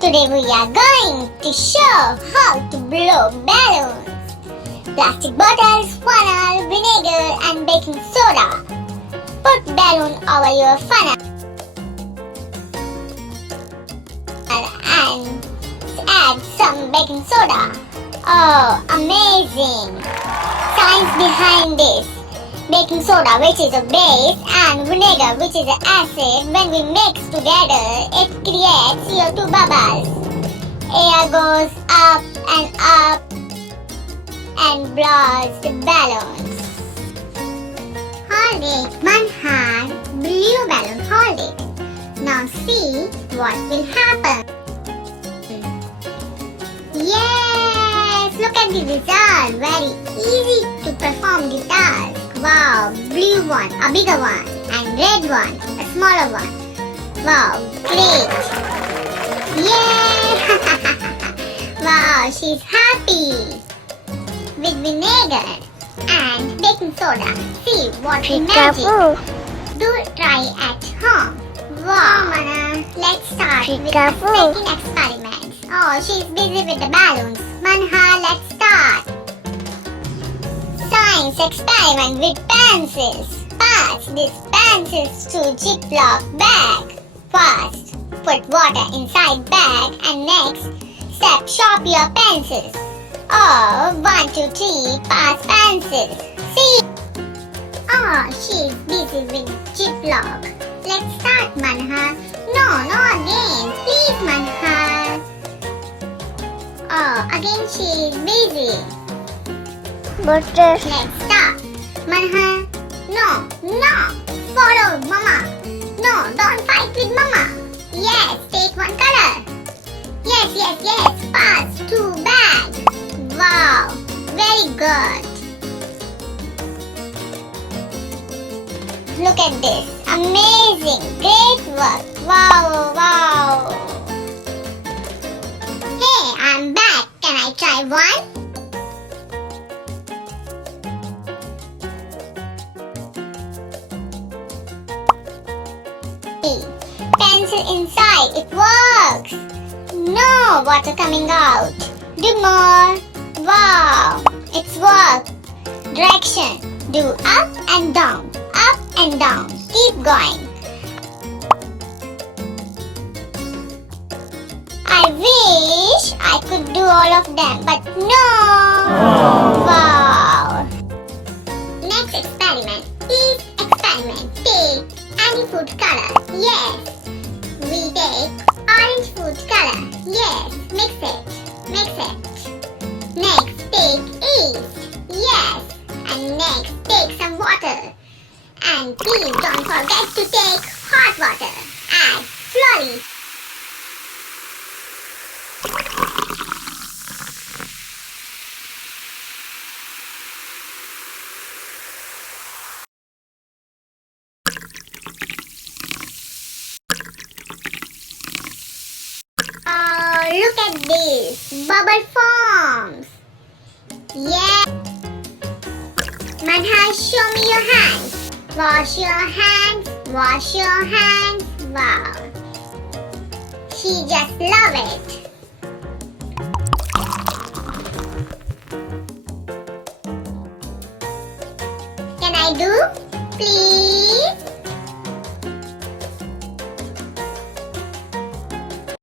Today we are going to show how to blow balloons. Plastic bottles, funnel, vinegar and baking soda. Put balloon over your funnel and add some baking soda. Oh, amazing! Science behind this. Baking soda, which is a base, and vinegar, which is an acid, when we mix together, it creates CO2 bubbles. Air goes up and blows the balloons. Hold it, Manhar. Blue balloon, hold it. Now see what will happen. Yes! Look at the result. Very easy to perform the task. Wow, blue one, a bigger one, and red one, a smaller one. Wow, great! Yay! Wow, she's happy! With vinegar and baking soda. See what a magic! Do try at home. Wow, Mana, let's start with the second experiment. Oh, she's busy with the balloons. Manha, let's start! Science experiment with pencils. Pass these pencils to Ziploc bag. First, put water inside bag and next step sharp your pencils. Oh, 1, 2, 3, pass pencils. See? Oh, she's busy with Ziploc. Let's start, Manha. No again. Please, Manha. Oh, again she is busy. Let's stop. Manha. No. Follow Mama. No, don't fight with Mama. Yes, take one color. Yes. Pass 2 bags. Wow, very good. Look at this. Amazing. Great work. Wow. Hey, I'm back. Can I try one? Pencil inside, it works. No water coming out. Do more. Wow, it's worked. Direction, do up and down. Keep going. I wish I could do all of them, but no. Wow. Next experiment is experiment. Take any food color. Yes. We take orange food color. Yes. Mix it. Next, take yeast. Yes. And next, take some water. And please don't forget to take hot water. Add slowly. Look at this. Bubble forms. Yeah. Manha, show me your hands. Wash your hands. Wow. She just love it. Can I do? Please?